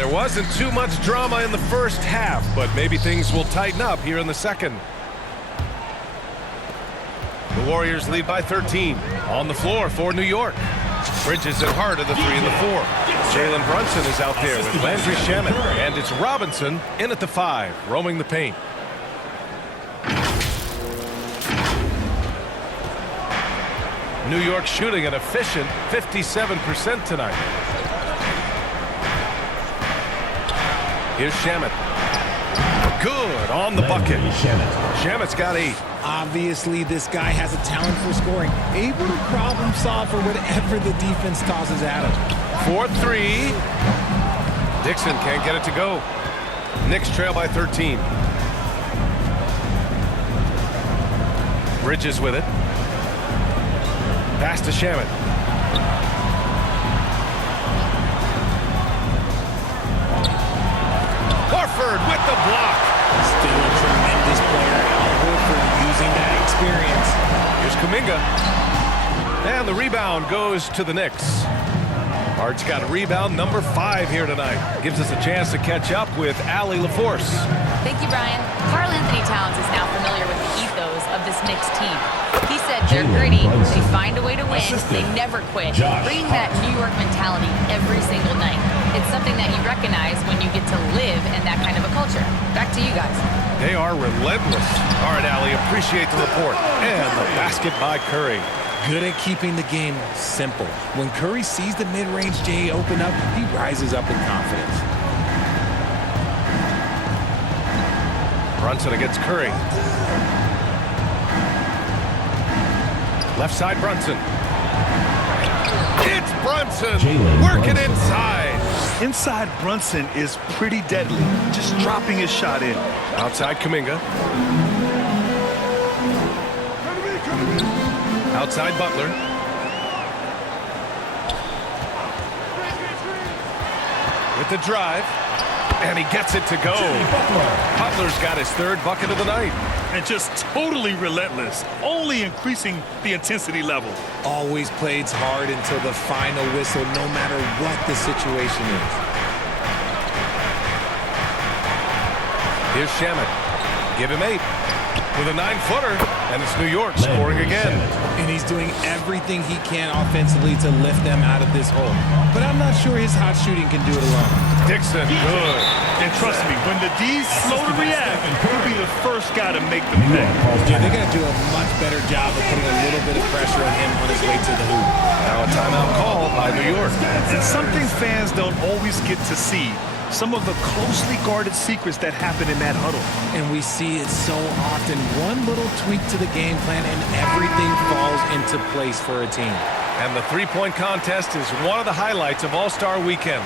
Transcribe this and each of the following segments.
there wasn't too much drama in the first half, but maybe things will tighten up here in the second. The Warriors lead by 13. On the floor for New York. Bridges at heart of the 3 and the 4. Jalen Brunson is out there with Landry Shamet. And it's Robinson in at the 5, roaming the paint. New York shooting an efficient 57% tonight. Here's Shamet. Good on the bucket. Shamet's got 8. Obviously, this guy has a talent for scoring. Able to problem solve for whatever the defense tosses at him. 4-3. Dixon can't get it to go. Knicks trail by 13. Bridges with it. Pass to Shamet. Horford with the block. Still a tremendous player. Horford using that experience. Here's Kuminga. And the rebound goes to the Knicks. Hart's got rebound number 5 here tonight. Gives us a chance to catch up with Allie LaForce. Thank you, Brian. Karl Anthony Towns is now familiar with the ethos of this Knicks team. He said they're gritty, they find a way to win, they never quit, bringing that New York mentality every single night. It's something that you recognize when you get to live in that kind of a culture. Back to you guys. They are relentless. All right, Allie, appreciate the report. And the basket by Curry. Good at keeping the game simple. When Curry sees the mid-range J open up, he rises up in confidence. Brunson against Curry. Left side Brunson. It's Brunson working inside. Inside Brunson is pretty deadly, just dropping his shot in. Outside Kuminga. Outside Butler. With the drive. And he gets it to go. Butler's got his 3rd bucket of the night. And just totally relentless, only increasing the intensity level. Always plays hard until the final whistle, no matter what the situation is. Here's Shamet. Give him 8. With a 9-footer. And it's New York scoring again. And he's doing everything he can offensively to lift them out of this hole. But I'm not sure his hot shooting can do it alone. Dixon, good. And trust me, when the D's slow to react, he'll be the first guy to make them pay. Yeah, they're going to do a much better job of putting a little bit of pressure on him on his way to the hoop. Now a timeout call by New York. And something fans don't always get to see. Some of the closely guarded secrets that happen in that huddle. And we see it so often. One little tweak to the game plan and everything falls into place for a team. And the three-point contest is one of the highlights of All-Star Weekend.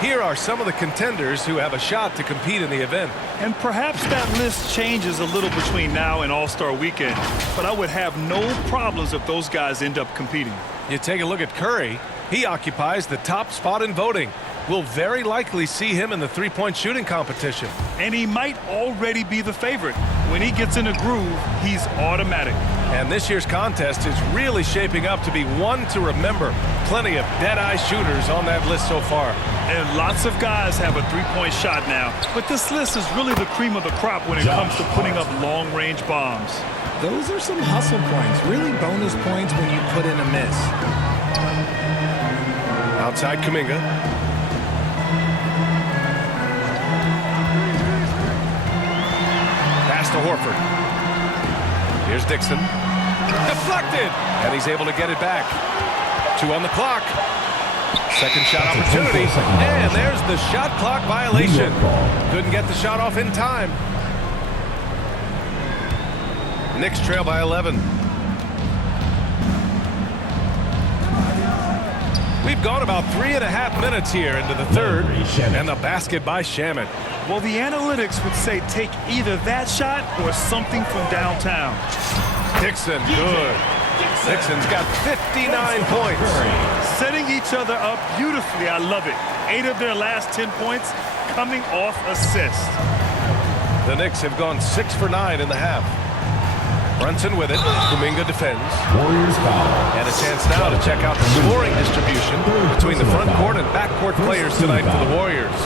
Here are some of the contenders who have a shot to compete in the event. And perhaps that list changes a little between now and All-Star Weekend. But I would have no problems if those guys end up competing. You take a look at Curry. He occupies the top spot in voting. We'll very likely see him in the three-point shooting competition. And he might already be the favorite. When he gets in a groove, he's automatic. And this year's contest is really shaping up to be one to remember. Plenty of dead-eye shooters on that list so far. And lots of guys have a three-point shot now. But this list is really the cream of the crop when it comes to putting up long-range bombs. Those are some hustle points, really bonus points when you put in a miss. Outside Kuminga. Pass to Horford. Here's Dixon. Deflected! And he's able to get it back. 2 on the clock. Second shot opportunity. And there's the shot clock violation. Couldn't get the shot off in time. Knicks trail by 11. We've gone about 3.5 minutes here into the third. And the basket by Shamet. Well, the analytics would say take either that shot or something from downtown. Dixon, good. Dixon's got 59 points. Setting each other up beautifully. I love it. 8 of their last 10 points coming off assists. The Knicks have gone 6 for 9 in the half. Brunson with it. Kuminga defends. Warriors foul. And a chance now to check out the scoring distribution between the front court and back court players tonight for the Warriors.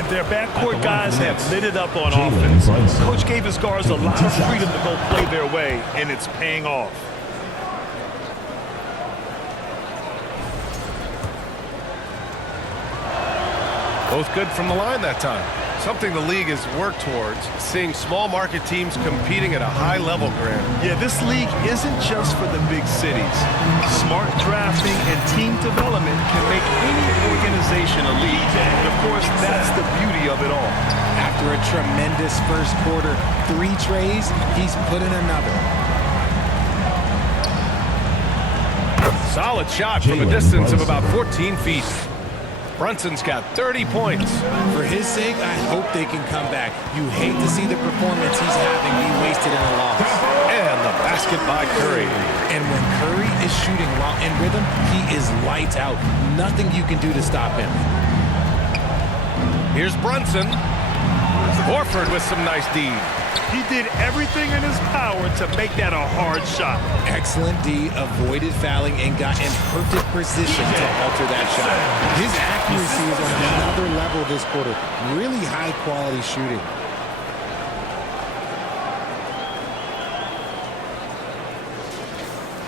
And their backcourt guys have lit it up on offense. Coach gave his guards a lot of freedom to go play their way, and it's paying off. Both good from the line that time. Something the league has worked towards, seeing small market teams competing at a high level, Grant. Yeah, this league isn't just for the big cities. Smart drafting and team development can make any organization a league. And of course, that's the beauty of it all. After a tremendous first quarter, 3 trays, he's put in another. Solid shot from a distance of about 14 feet. Brunson's got 30 points. For his sake, I hope they can come back. You hate to see the performance he's having be wasted in a loss. And the basket by Curry. And when Curry is shooting while in rhythm, he is lights out. Nothing you can do to stop him. Here's Brunson. Horford with some nice D. He did everything in his power to make that a hard shot. Excellent D, avoided fouling, and got in perfect position to alter that shot. His accuracy is on another level this quarter. Really high-quality shooting.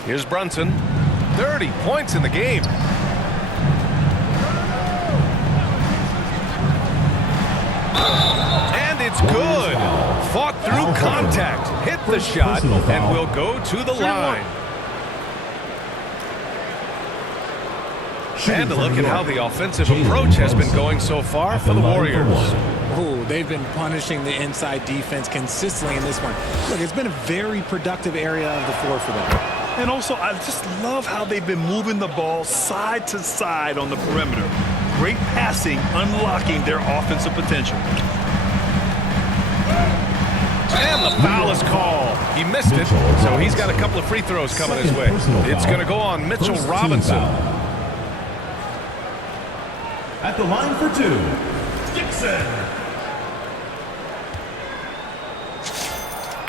Here's Brunson. 30 points in the game. And it's good. Fought through contact, hit the shot, and will go to the line. And a look at how the offensive approach has been going so far for the Warriors. Oh, they've been punishing the inside defense consistently in this one. Look, it's been a very productive area of the floor for them. And also, I just love how they've been moving the ball side to side on the perimeter. Great passing, unlocking their offensive potential. And the foul is called. He missed it, so he's got a couple of free throws coming his way. It's going to go on Mitchell Robinson. At the line for 2, Dixon.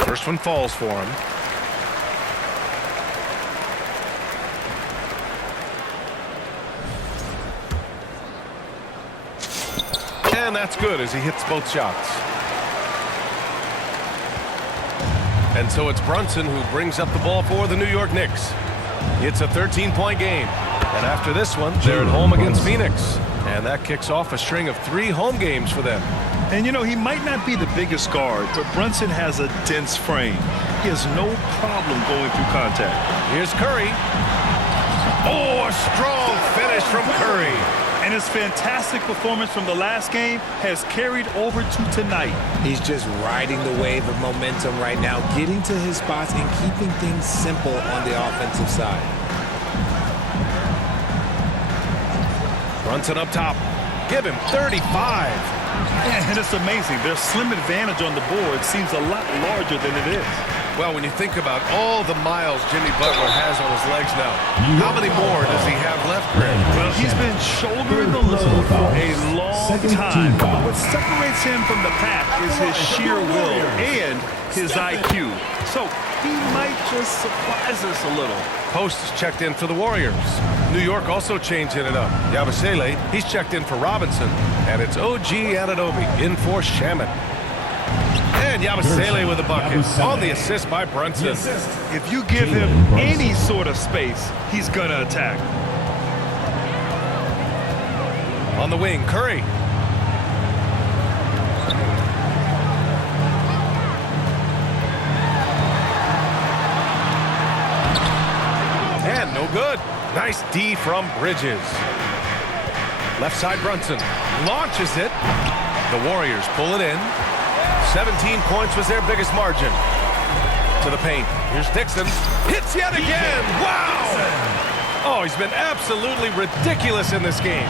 First one falls for him. And that's good as he hits both shots. And so it's Brunson who brings up the ball for the New York Knicks. It's a 13-point game. And after this one, they're at home against Phoenix. And that kicks off a string of 3 home games for them. And, you know, he might not be the biggest guard, but Brunson has a dense frame. He has no problem going through contact. Here's Curry. Oh, a strong finish from Curry. And his fantastic performance from the last game has carried over to tonight. He's just riding the wave of momentum right now, getting to his spots and keeping things simple on the offensive side. Brunson up top. Give him 35. And it's amazing. Their slim advantage on the board seems a lot larger than it is. Well, when you think about all the miles Jimmy Butler has on his legs now, how many more does he have left, Greg? Well, he's been shouldering the load for a long time. But what separates him from the pack is his sheer will and his IQ. So he might just surprise us a little. Post is checked in for the Warriors. New York also changing it up. Yabusele, he's checked in for Robinson. And it's OG Anunoby in for Shaman. And Yabusele with a bucket on the assist by Brunson. If you give him any sort of space, he's going to attack. On the wing, Curry. And no good. Nice D from Bridges. Left side Brunson launches it. The Warriors pull it in. 17 points was their biggest margin. To the paint. Here's Dixon. Hits yet again. Wow. Oh, he's been absolutely ridiculous in this game.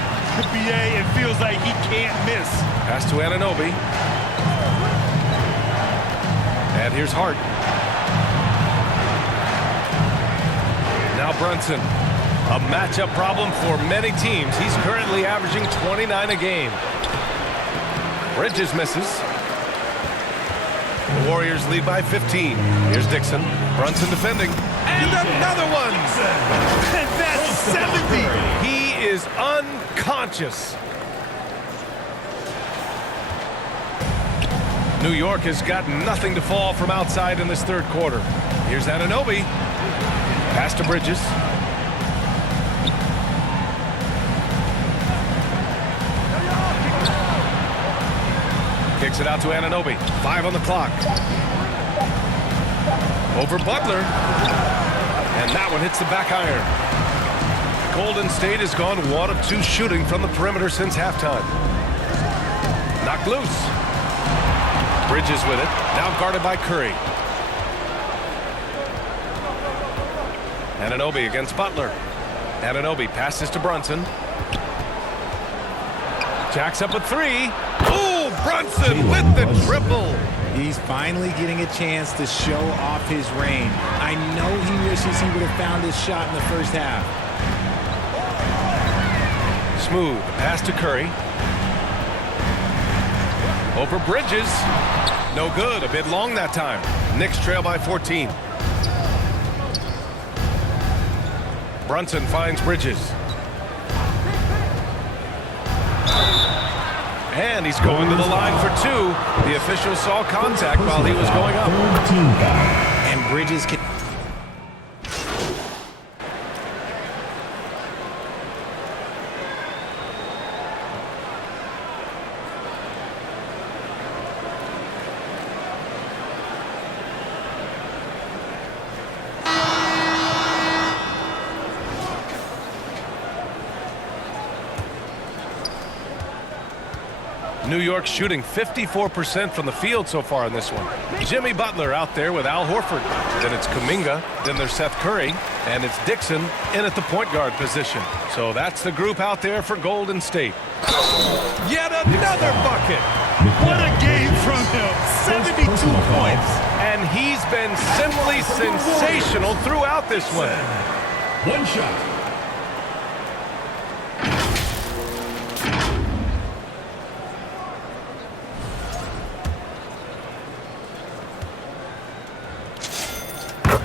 BA, it feels like he can't miss. Pass to Anunoby. And here's Hart. Now Brunson. A matchup problem for many teams. He's currently averaging 29 a game. Bridges misses. The Warriors lead by 15. Here's Dixon. Brunson defending. And another one! And that's 70! He is unconscious. New York has got nothing to fall from outside in this third quarter. Here's Anunoby. Pass to Bridges. Kicks it out to Anunoby. 5 on the clock. Over Butler. And that one hits the back iron. Golden State has gone 1 of 2 shooting from the perimeter since halftime. Knocked loose. Bridges with it. Now guarded by Curry. Anunoby against Butler. Anunoby passes to Brunson. Jacks up a 3. Oh, Brunson with the triple. He's finally getting a chance to show off his range. I know he wishes he would have found his shot in the first half. Smooth pass to Curry. Over Bridges. No good. A bit long that time. Knicks trail by 14. Brunson finds Bridges. And he's going to the line for 2. The official saw contact while he was going up. And Bridges can... New York shooting 54% from the field so far in this one. Jimmy Butler out there with Al Horford. Then it's Kuminga. Then there's Seth Curry. And it's Dixon in at the point guard position. So that's the group out there for Golden State. Yet another bucket. What a game from him. 72 points. And he's been simply sensational throughout this one. One shot.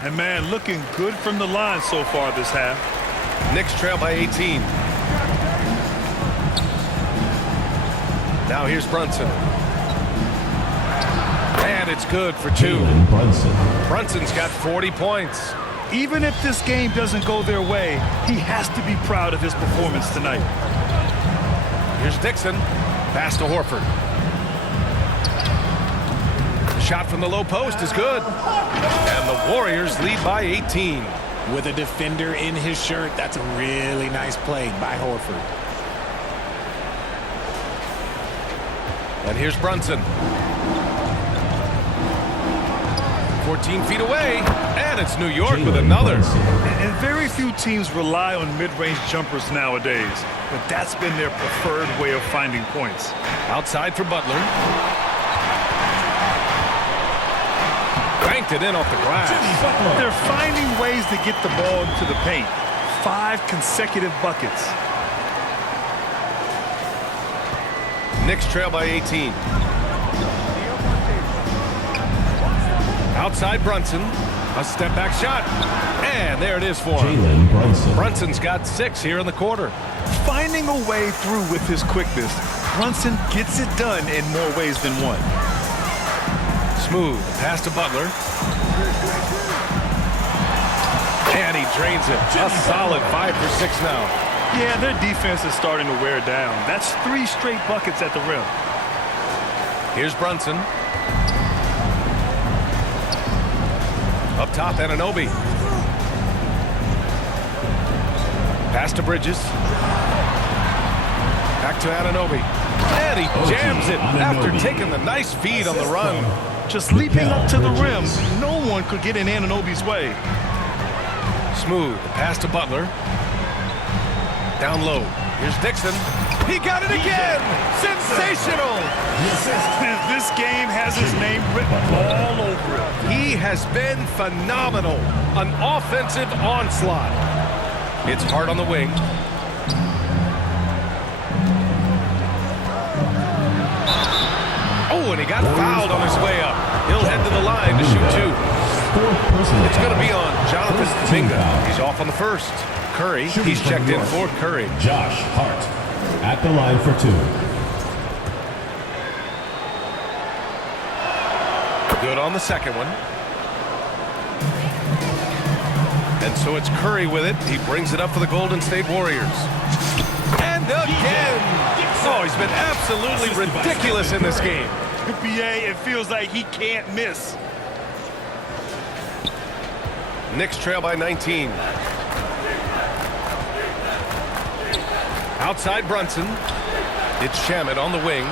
And man, looking good from the line so far this half. Knicks trail by 18. Now here's Brunson. And it's good for 2. Brunson's got 40 points. Even if this game doesn't go their way, he has to be proud of his performance tonight. Here's Dixon. Pass to Horford. Shot from the low post is good. And the Warriors lead by 18. With a defender in his shirt, that's a really nice play by Horford. And here's Brunson. 14 feet away. And it's New York with another. And very few teams rely on mid-range jumpers nowadays. But that's been their preferred way of finding points. Outside for Butler. Banked it in off the glass. They're finding ways to get the ball into the paint. 5 consecutive buckets. Knicks trail by 18. Outside Brunson. A step back shot. And there it is for him. Brunson's got 6 here in the quarter. Finding a way through with his quickness, Brunson gets it done in more ways than one. Smooth pass to Butler. And he drains it. A solid 5 for 6 now. Yeah, their defense is starting to wear down. That's 3 straight buckets at the rim. Here's Brunson. Up top, Anunoby. Pass to Bridges. Back to Anunoby. And he jams it after taking the nice feed on the run. Just leaping up to the rim, no one could get in Anunoby's way. Smooth pass to Butler. Down low. Here's Dixon. He got it again! Sensational! This game has his name written all over it. He has been phenomenal. An offensive onslaught. It's hard on the wing. Oh, and he got fouled on his way up. He'll head to the line to shoot 2. It's going to be on Jonathan Kuminga. He's off on the first. Curry, he's checked in for Curry. Josh Hart at the line for 2. Good on the second one. And so it's Curry with it. He brings it up for the Golden State Warriors. And again! Oh, he's been absolutely ridiculous in this game. PA, it feels like he can't miss. Knicks trail by 19. Outside Brunson. It's Shamet on the wing.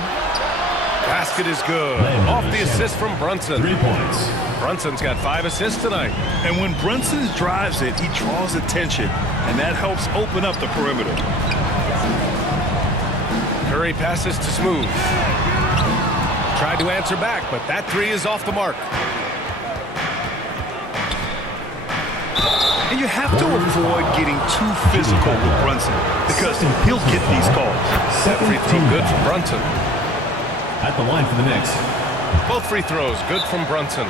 Basket is good. Off the assist from Brunson. 3 points. Brunson's got 5 assists tonight. And when Brunson drives it, he draws attention, and that helps open up the perimeter. Curry passes to Smooth. Tried to answer back, but that three is off the mark. And you have to avoid getting too physical with Brunson because he'll get these calls. Free throw good from Brunson. At the line for the Knicks. Both free throws good from Brunson.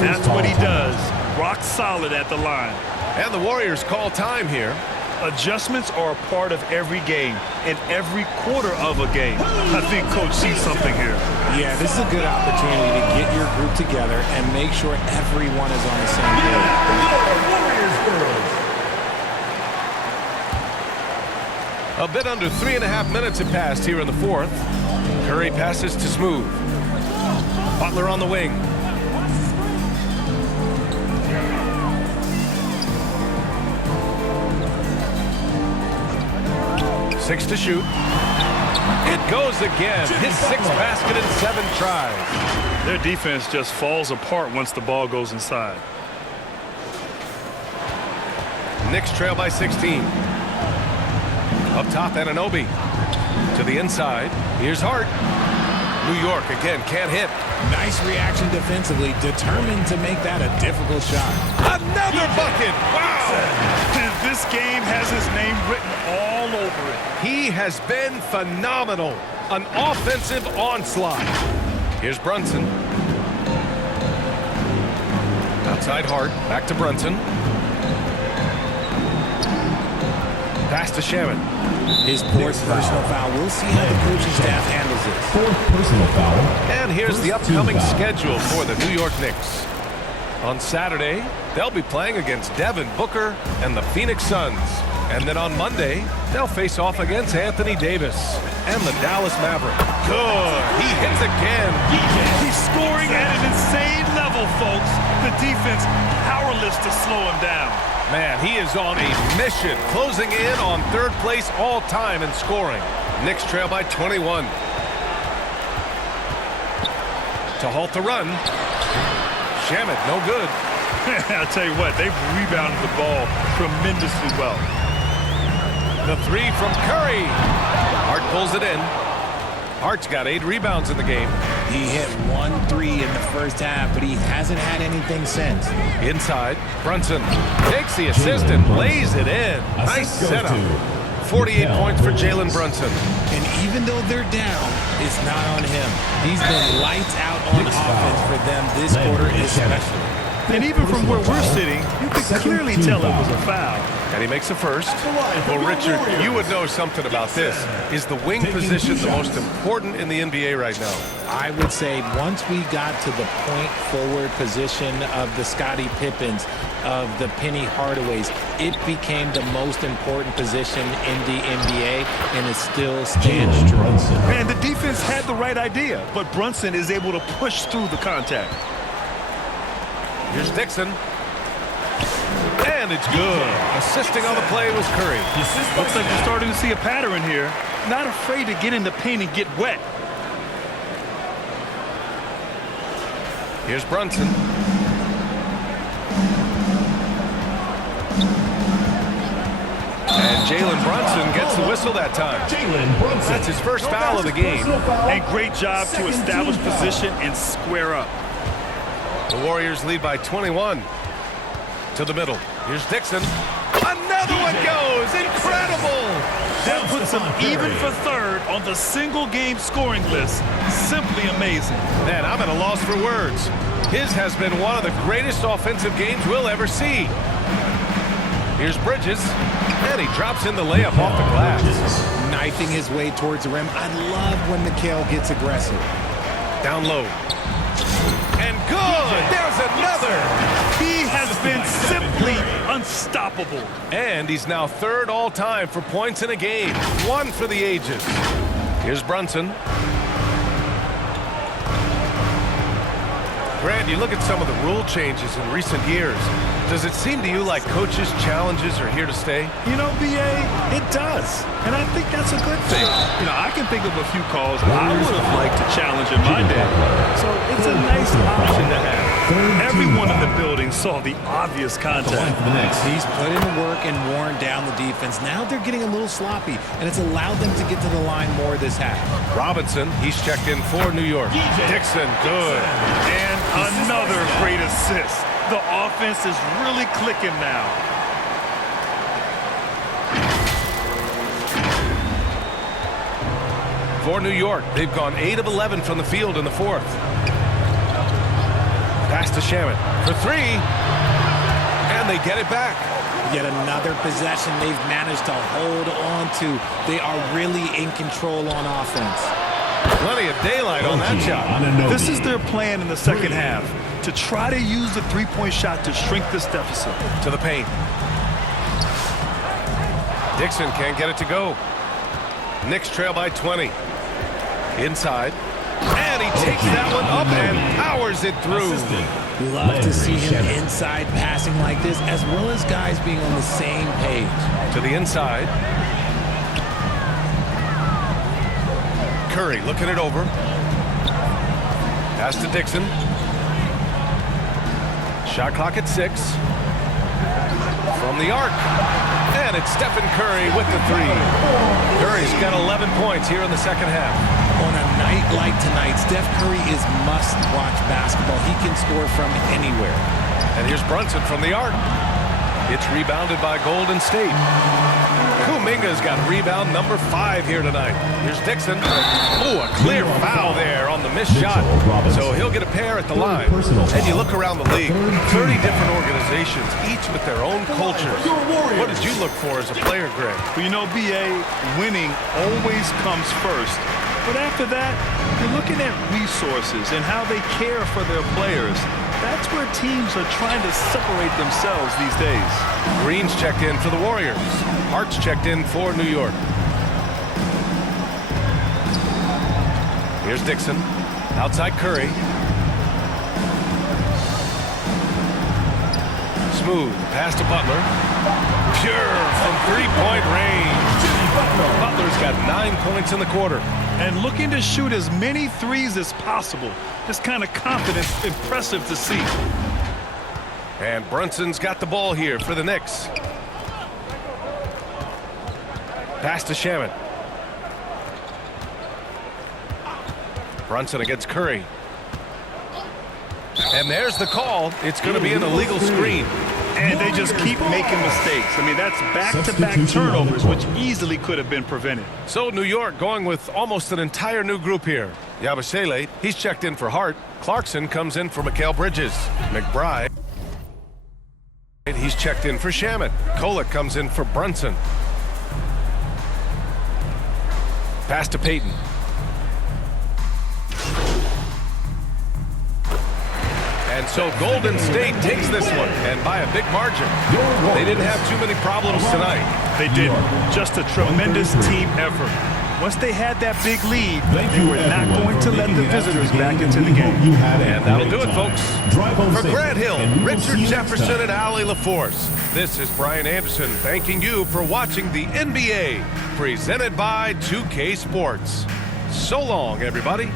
That's what he does. Rock solid at the line. And the Warriors call time here. Adjustments are a part of every game and every quarter of a game. I think Coach sees something here. Yeah, this is a good opportunity to get your group together and make sure everyone is on the same page. A bit under 3.5 minutes have passed here in the fourth. Curry passes to Smooth. Butler on the wing. Six to shoot. It goes again. His 6th basket in 7 tries. Their defense just falls apart once the ball goes inside. Knicks trail by 16. Up top, Anunoby. To the inside. Here's Hart. New York again can't hit. Nice reaction defensively, determined to make that a difficult shot. Another bucket! Wow! This game has his name written all over it. He has been phenomenal. An offensive onslaught. Here's Brunson. Outside Hart. Back to Brunson. Pass to Shamet. His 4th personal foul. We'll see how the coaching staff handles it. 4th personal foul. And here's the upcoming schedule for the New York Knicks. On Saturday, they'll be playing against Devin Booker and the Phoenix Suns. And then on Monday, they'll face off against Anthony Davis and the Dallas Mavericks. Good. He hits again. He's scoring at an insane level, folks. The defense powerless to slow him down. Man, he is on a mission, closing in on 3rd place all time in scoring. Knicks trail by 21. To halt the run. Shamet, no good. I'll tell you what, they've rebounded the ball tremendously well. The three from Curry. Hart pulls it in. Hart's got 8 rebounds in the game. He hit 1 3 in the first half, but he hasn't had anything since. Inside, Brunson takes the assist and lays it in. Nice setup. 48 points for Jalen Brunson. And even though they're down, it's not on him. He's been lights out on offense for them this quarter especially. And even from where we're sitting, you can clearly tell it was a foul. And he makes a first. Well, Richard, you would know something about this. Is the wing position the most important in the NBA right now? I would say once we got to the point forward position of the Scottie Pippens, of the Penny Hardaways, it became the most important position in the NBA, and it still stands true. Man, the defense had the right idea, but Brunson is able to push through the contact. Here's Dixon. And it's good. Assisting on the play was Curry. Looks like we're starting to see a pattern here. Not afraid to get in the paint and get wet. Here's Brunson. And Jalen Brunson gets the whistle that time. That's his first foul of the game. And great job to establish position and square up. The Warriors lead by 21. To the middle. Here's Dixon. Another one goes. Incredible. That puts him even for 3rd on the single-game scoring list. Simply amazing. Man, I'm at a loss for words. His has been one of the greatest offensive games we'll ever see. Here's Bridges. And he drops in the layup off the glass. Knifing his way towards the rim. I love when Mikal gets aggressive. Down low. And good. There's another. He has been simply unstoppable. And he's now third all-time for points in a game. One for the ages. Here's Brunson. Grant, you look at some of the rule changes in recent years. Does it seem to you like coaches' challenges are here to stay? You know, B.A., it does. And I think that's a good thing. You know, I can think of a few calls I would have liked to challenge in my day. So it's a nice option to have. Everyone in the building saw the obvious contact. He's put in work and worn down the defense. Now they're getting a little sloppy, and it's allowed them to get to the line more this half. Robinson, he's checked in for New York. Dixon, good. And another great assist. The offense is really clicking now. For New York, they've gone 8 of 11 from the field in the fourth. Pass to Shaman for 3. And they get it back. Yet another possession they've managed to hold on to. They are really in control on offense. Plenty of daylight on that shot. This is their plan in the second half, to try to use the three-point shot to shrink this deficit. To the paint. Dixon can't get it to go. Knicks trail by 20. Inside. And he takes that one up and powers it through. Love to see him inside passing like this, as well as guys being on the same page. To the inside. Curry looking it over. Pass to Dixon. Shot clock at 6. From the arc. And it's Stephen Curry with the 3. Curry's got 11 points here in the second half. On a night like tonight, Steph Curry is must-watch basketball. He can score from anywhere. And here's Brunson from the arc. It's rebounded by Golden State. Kuminga's got rebound number 5 here tonight. Here's Dixon. Oh, a clear foul there on the missed shot. So he'll get a pair at the line. And you look around the league, 30 different organizations, each with their own cultures. What did you look for as a player, Greg? Well, you know, B.A., winning always comes first. But after that, you're looking at resources and how they care for their players. That's where teams are trying to separate themselves these days. Green's checked in for the Warriors. Hart's checked in for New York. Here's Dixon. Outside Curry. Smooth. Pass to Butler. Pure from three-point range. Butler's got 9 points in the quarter. And looking to shoot as many threes as possible. This kind of confidence, impressive to see. And Brunson's got the ball here for the Knicks. Pass to Shaman. Brunson against Curry. And there's the call. It's going to be an illegal screen. And they just keep making mistakes. I mean, that's back-to-back turnovers, which easily could have been prevented. So New York going with almost an entire new group here. Yabusele, he's checked in for Hart. Clarkson comes in for Mikal Bridges. McBride, he's checked in for Shaman. Kolek comes in for Brunson. Pass to Payton. And so Golden State takes this one, and by a big margin. They didn't have too many problems tonight. They didn't. Just a tremendous team effort. Once they had that big lead, they were not going to let the visitors back into the game. And that'll do it, folks. For Grant Hill, Richard Jefferson, and Allie LaForce, this is Brian Anderson thanking you for watching the NBA, presented by 2K Sports. So long, everybody.